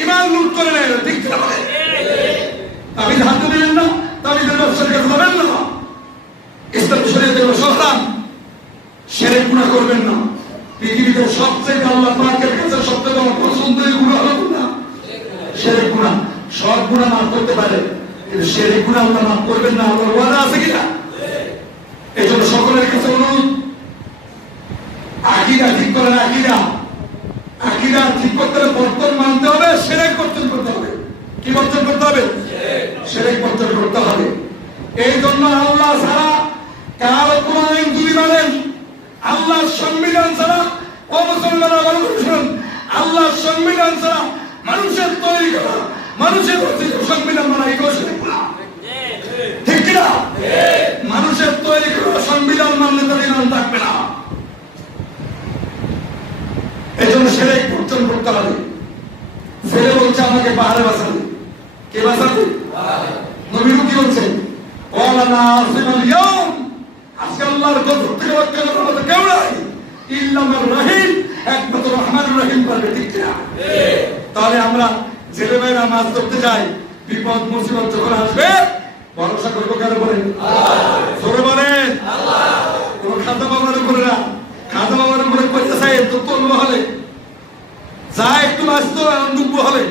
ইমান লুট করে নেয়, ঠিক না? তাবিজ হাতে দিবেন না, তাবিজের ব্যবসার কাছে যাবেন না। ইসলাম শরীয়তের সংগ্রাম, শিরক গুনাহ করবেন না। পৃথিবীতে সবচেয়ে আল্লাহ পাকের কাছে সবচেয়ে পছন্দের গুনাহ হলো না শিরক গুনাহ। সব গুনাহ মাফ করতে পারে, কিন্তু শিরক গুনাহ আল্লাহ মাফ করবেন না। আল্লাহর ওয়াদা আছে কিনা? এই জন্য সকলের কাছে অনুরোধ, আকীদা ঠিক করেন। আকীদা ঠিক করতে হলে বর্তন মানতে হবে, শিরক বর্জন করতে হবে। কি বর্জন করতে হবে? শিরক বর্জন করতে হবে। এই জন্য আল্লাহ ছাড়া কারো কোন আইন যদি মানেন, আল্লাহর সংবিধান ছাড়া, ও মুসলমানরা ভালো করে শুনুন, আল্লাহর সংবিধান ছাড়া মানুষের তৈরি করা, মানুষের রচিত সংবিধান মানা এটাও শিরক না, ঠিক কিনা? মানুষের তৈরি করা সংবিধান মানলে তার ইমান থাকবে না। এই জন্য শিরক বর্জন করতে হবে। ছেলে বলছে আমাকে পাহাড়ে বাঁচাবে, কে বাঁচাবে? নবীও কি বলছেন? আজকে আল্লাহর গজব থেকে রক্ষা করার মতো কেউ নাই, ইল্লাহুর রহিম, একমাত্র রহমানুর রহিম পারবে, ঠিক না? তাহলে আমরা ছেলে মেয়েরা মাছ ধরতে যাই, বিপদ মুসিবত যখন আসবে ভরসা করবো কার উপরে? জোরে বলেন কোন খাজা বাবার উপরে না। খাজা বাবার উপরে পয়সা চাই তো তুলবো হলে যা একটু বাঁচতো ডুববো হলে,